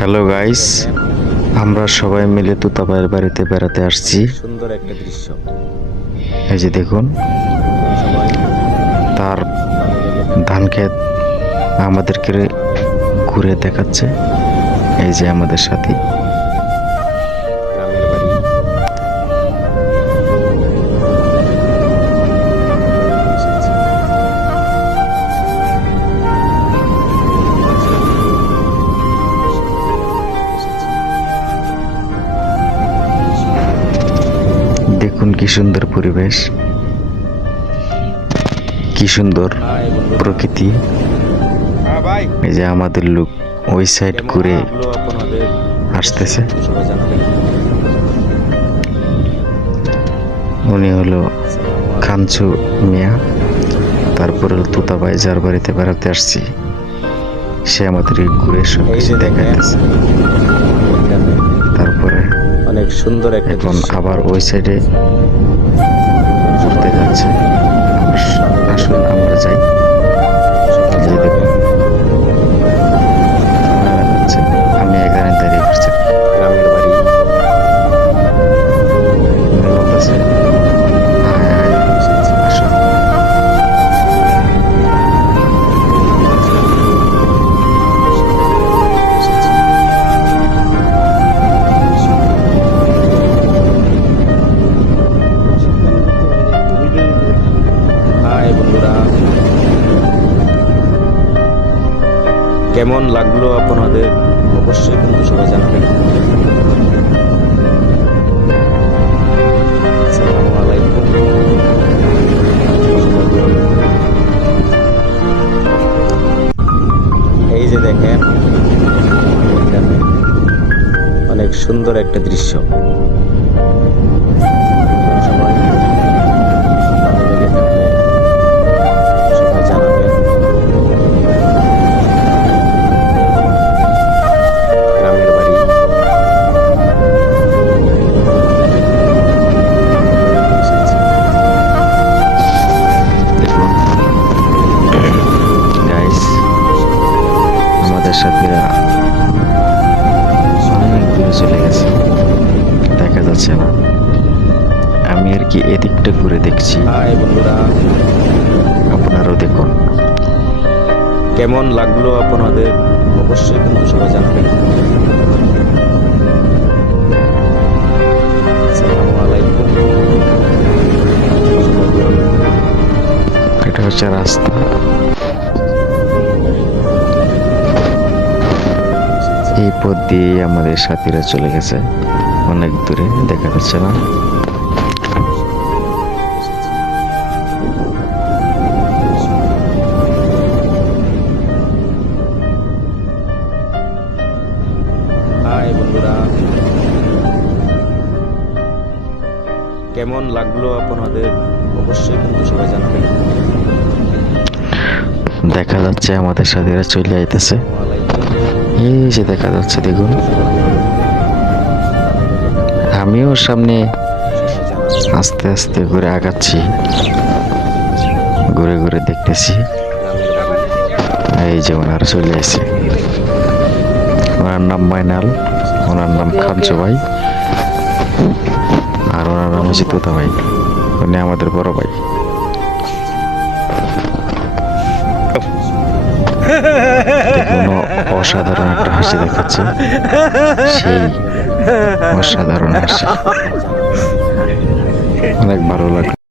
Hello guys, আমরা সবাই মিলে তুতাবাইয়ের বাড়িতে বেড়াতে আসছি। সুন্দর একটা দৃশ্য। এই যে দেখুন, তার ধান ক্ষেত আমাদেরকে ঘুরে দেখাচ্ছে। এই যে আমাদের সাথী, গ্রামের বাড়ি। দেখুন কি সুন্দর পরিবেশ, কি সুন্দর প্রকৃতি। এই যে আমাদের লোক ওই সাইড ঘুরে আসতেছে। উনি হলো খানচু মিয়া, তারপরে তুতাবাই যার বাড়িতে বেড়াতে আসছি, সে আমাদের ঘুরে সব কিছু দেখাইতেছে। তারপরে অনেক সুন্দর একটা এখন আবার ওই সাইডে ঘুরতে যাচ্ছে। আসুন আমরা যাই। এই দেখুন, আমি এখানে দাঁড়িয়ে পড়ছি। গ্রামের বাড়ি। বলতেছে আসো। হাই বন্ধুরা, কেমন লাগলো আপনাদের অবশ্যই কিন্তু সবাই জানাবেন। আসসালামু আলাইকুম। এই যে দেখেন, এখানে অনেক সুন্দর একটা দৃশ্য। সবাই ভালো লেগে থাকলে সবাই জানাবেন। গ্রামের বাড়ি। দেখুন গাইস, আমাদের সাথীরা অনেক দূরে চলে গেছে, দেখা যাচ্ছে না। আমি আর কি এদিকটা ঘুরে দেখছি, হাই বন্ধুরা, আপনারাও দেখুন। কেমন লাগলো আপনাদের অবশ্যই কিন্তু সবাই জানাবেন। আসসালামু আলাইকুম। এটা হচ্ছে রাস্তা। এই পথ দিয়ে আমাদের সাথীরা চলে গেছে, অনেক দূরে, দেখা যাচ্ছে না। হাই বন্ধুরা, কেমন লাগলো আপনাদের অবশ্যই কিন্তু সবাই জানাবেন। দেখা যাচ্ছে আমাদের সাথীরা চলে আইতেছে। এই যে দেখা যাচ্ছে, দেখুন। আমিও সামনে আস্তে আস্তে ঘুরে আগাচ্ছি, ঘুরে ঘুরে দেখতেছি। এই যে ওনারা চলে আসছে। ওনার নাম মাইনাল, ওনার নাম খানচু ভাই, আর ওনার নাম হচ্ছে তুতা ভাই। উনি আমাদের বড় ভাই। কোনো অসাধারণ একটা হাসি দেখাচ্ছে, সেই অসাধারণ হাসি, অনেক ভালো লাগে।